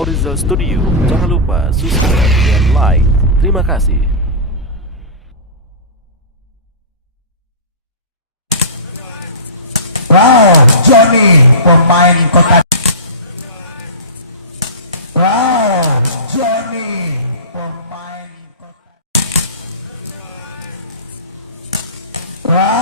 Original Studio. Jangan lupa subscribe dan like. Terima kasih. Wow, Johnny pemain kota. Wow, Johnny pemain kota. Wow.